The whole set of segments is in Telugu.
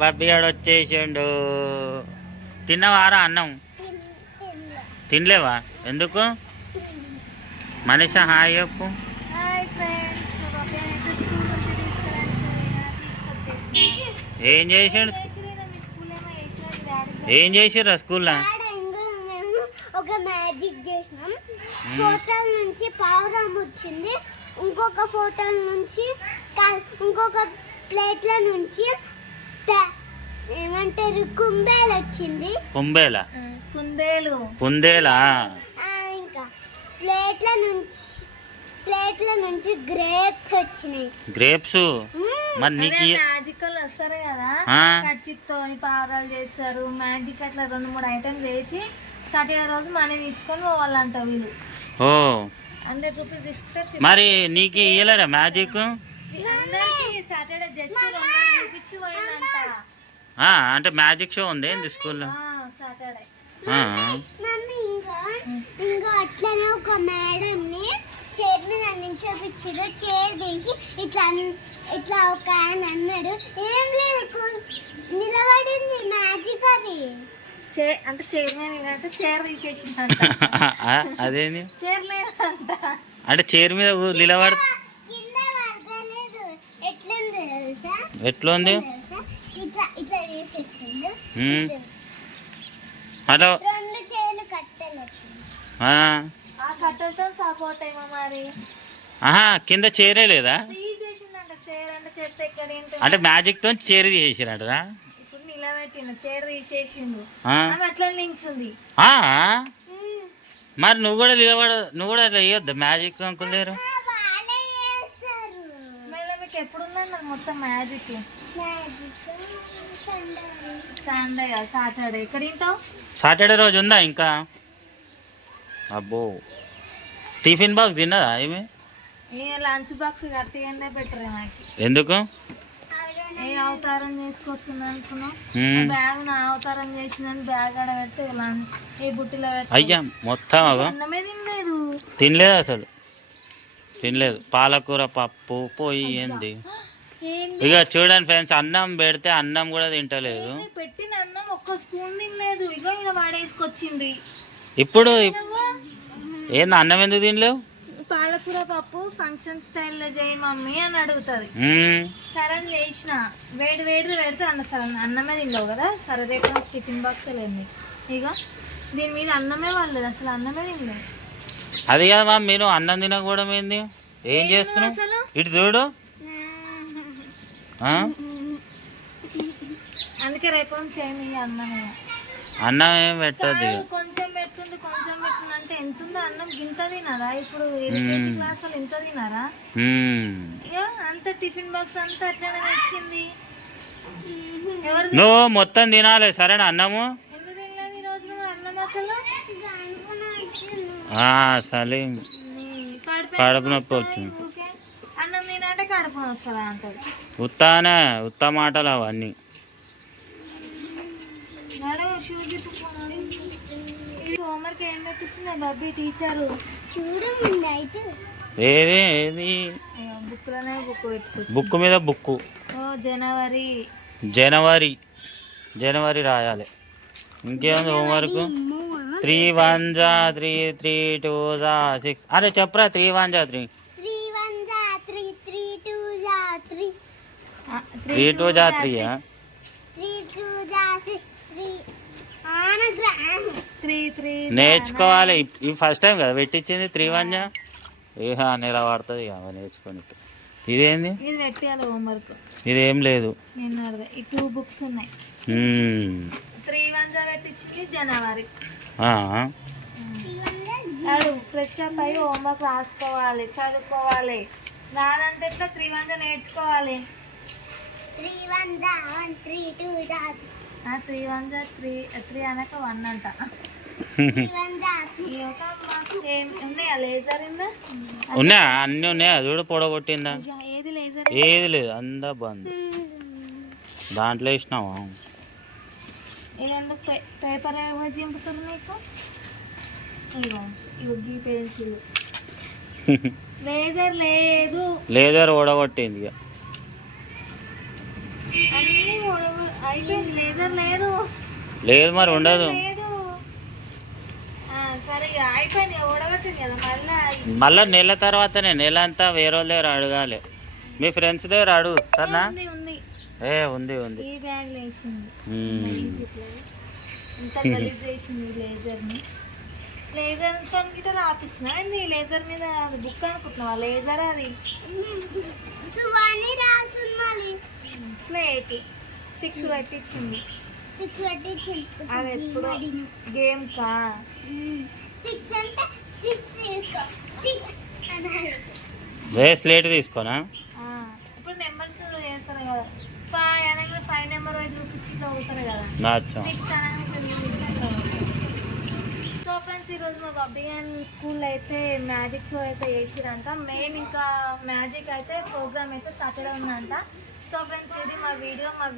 బబ్బిగాడు వచ్చేసిండు. తిన్నవారా అన్నం? తినలేవా? ఎందుకు? మనిష హాయ్ చెప్పు. ఏం చేసిండు? ఏం చేసిర్రా స్కూల్లో? ఒక మ్యాజిక్ చేసినాం. ఫోటోల నుంచి పావురం వచ్చింది, ఇంకొక ఫోటోల నుంచి ఇంకొక ప్లేట్ల నుంచి ఏమంటారు కుందేలు వచ్చింది. కుందేలా? ఇంకా ప్లేట్ల నుంచి గ్రేప్స్ వచ్చినాయి. గ్రేప్స్ మరి నీకు మ్యాజికల్ వస్తారు కదా, కర్చిప్ తోని పావురాలు చేస్తారు. మ్యాజిక్ అట్లా 2-3 ఐటమ్స్ చేసి సాటర్డే రోజు మనీ తీసుకొని పోవాలంట వీళ్ళు. 100 రూపీస్ తీసుకుంటే మరి నీకు ఇయ్యలేరా మ్యాజిక్? సాటర్డే జస్ట్ చూపించి పోయిందంట. అంటే మ్యాజిక్ షో ఉంది ఏంది స్కూల్లో? సాటర్డే ఇంకా అట్లనే ఒక మేడం ని చైర్ మీద నిల్చోపించారు. చైర్ తీసి ఇట్లా ఒక ఆయన అన్నాడు, ఏం లేదు నిలబడింది మ్యాజిక్ అది. అంటే చైర్ మీద అంటే చైర్ తీసేసిందంట. అదేంది? చైర్ లేదంట. అంటే చైర్ మీద నిలబడి కింద పడలేదు. ఎట్లుంది తెలుసా? ఎట్లుంది? ఇట్లా తీసేసిండు. హలో, 2 చైర్లు కట్టెలు. ఆ కట్టెలతో సపోర్ట్ ఏమో మరి. కింద చైరే లేదా? తీసేసిందంట చైర్. అంటే చెత్త ఎక్కడ అంటే మ్యాజిక్ తో చైర్ తీసేసినట్టురా? ఇప్పుడు నిలబెట్టిన చైర్ తీసేసిండు. అట్లా నించుంది. మరి నువ్వు కూడా అట్లా వేయొద్దు మ్యాజిక్ అనుకోలేరు? మళ్ళీ మీకు ఎప్పుడుందన్న మొత్తం మ్యాజిక్? Sunday Saturday. ఎక్కడ తింటావు? సాటర్డే రోజు ఉందా ఇంకా? అబ్బో, టిఫిన్ బాక్స్ తిన్నదా ఏమి? లంచ్ బాక్స్ కట్టిందే బెటర్ నాకు. ఎందుకు? ఏ అవతారం చేసుకొస్తుంది అనుకున్నావు? బ్యాగ్ నా అవతారం చేసిందని బ్యాగ్ ఆడ పెడితే ఏ బుట్టిలో పెట్టి. అయ్యా మొత్తం అన్నమే తినలేదు. తినలేదు అసలు, తినలేదు. పాలకూర పప్పు పోయి ఏంది ఇక చూడండి ఫ్రెండ్స్, అన్నం పెడితే అన్నం కూడా తింటలేదు. పెట్టిన అన్నం ఒక్క స్పూన్ తినలేదు. ఇక ఇలా వాడేసుకొచ్చింది. ఇప్పుడు ఏంది అన్నం ఎందుకు తినలేవు? పాలకూర పప్పు ఫంక్షన్ స్టైల్లో చేయి మమ్మీ అని అడుగుతుంది. సరే అని చేసిన. వేడి పెడితే అన్నమే తినలేవు కదా. సరే రేపు టిఫిన్ బాక్స్ వెళ్ళింది. ఇక దీని మీద అన్నమే వాళ్ళలేదు, అసలు అన్నమే తినలేదు. అది కదా మా మీరు అన్నం తినకపోవడం ఏంది? ఏం చేస్తున్నావు? ఇటు చూడు. అందుకే రేపు చేయమి అన్నమే. అన్నం ఏం పెట్టదు. కొంచెం పెట్టుంది అంటే ఎంత ఉందో అన్నం గింత తినారా? ఇప్పుడు క్లాస్ వాళ్ళు ఎంత తినారా? అంత టిఫిన్ బాక్స్ అంతా అట్లనే వచ్చింది. నువ్వు మొత్తం తినాలి సరేనా అన్నము? ఎందుకు తినలేదు ఈ రోజు అన్నం అసలు? అసలు కడుపు నొప్పి వచ్చింది. అన్నం తినంటే కడుపు వస్తుందా అంటది. ఉత్త మాటలు అవన్నీ. హోంవర్క్ ఏం పెట్టించిందా బాబీ టీచరు? ఏది బుక్లోనే బుక్ పెట్టుకో. బుక్ మీద బుక్. జనవరి రాయాలి. ఇంకేముంది హోంవర్క్? 3 1 3 3 2 6. అరే చెప్పరా 3 1 3 3 2 3 నేర్చుకోవాలి. ఇవి ఫస్ట్ టైం కదా పెట్టించింది 3 1. నెల పడుతుంది ఇక నేర్చుకొని. ఇదేంది? ఇది పెట్టాలి హోంవర్క్. ఇదేం లేదు. 2 బుక్స్ ఉన్నాయి. 3 1 పెట్టించింది జనవరి. ఫ్రెష్ అప్ అయ్యి హోంవర్క్ రాసుకోవాలి, చదువుకోవాలి. రాదంటే 3 1 నేర్చుకోవాలి. 3 1 3 2 3 1 3 అనక 1 అంట. ఉన్నాయా? అన్నీ ఉన్నాయా? అది కూడా పొడగొట్టిందా? ఏది లేదు, అందా బంద్. దాంట్లో వేసినావా? పేపర్ ఏమో చింపుతుంది నీకు. ఇవి పెన్సిల్. లేజర్ లేదు, లేజర్ ఓడగొట్టింది. అన్ని అయిపోయింది. లేజర్ లేదు లేదు మరి ఉండదు. లేదు. సరే ఇక అయిపోయింది, ఓడగొట్టింది కదా. మళ్ళీ నెల తర్వాతనే, నెల అంతా వేరే వాళ్ళ దగ్గర అడగాలి. మీ ఫ్రెండ్స్ దగ్గర అడుగు సరేనా? ఉంది ఏ ఉంది ఉంది. ఈ బ్యాగ్ వేసింది ఇంత గలీజ్ చేసింది లేజర్ని. లేజర్ గిట్ట రాపిస్తున్నా ఏంది లేజర్ మీద? అది బుక్ అనుకుంటున్నావా? లేజర్ అది ప్లేట్ 6 పెట్టించింది. అది ఎప్పుడు గేమ్ కా స్లేట్ తీసుకోనా? ఇప్పుడు నెంబర్స్ చేస్తారు కదా. 5 అనగా 5 నెంబర్ వైజ్ చూపించి ఇట్లా అవుతారు కదా. 6 అనగా. సో ఫ్రెండ్స్, ఈరోజు మా బబ్బీ అండ్ స్కూల్లో అయితే మ్యాజిక్ షో అయితే చేసిరంట. మెయిన్ ఇంకా మ్యాజిక్ అయితే ప్రోగ్రామ్ అయితే సాటర్డే ఉందంట. సో ఫ్రెండ్స్, ఇది మా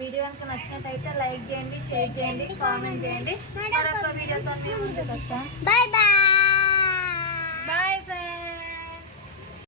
వీడియో కనుక నచ్చినట్టయితే లైక్ చేయండి, షేర్ చేయండి, కామెంట్ చేయండి. మరొక వీడియోతో మేము ముందుకు వస్తాం. Bye bye.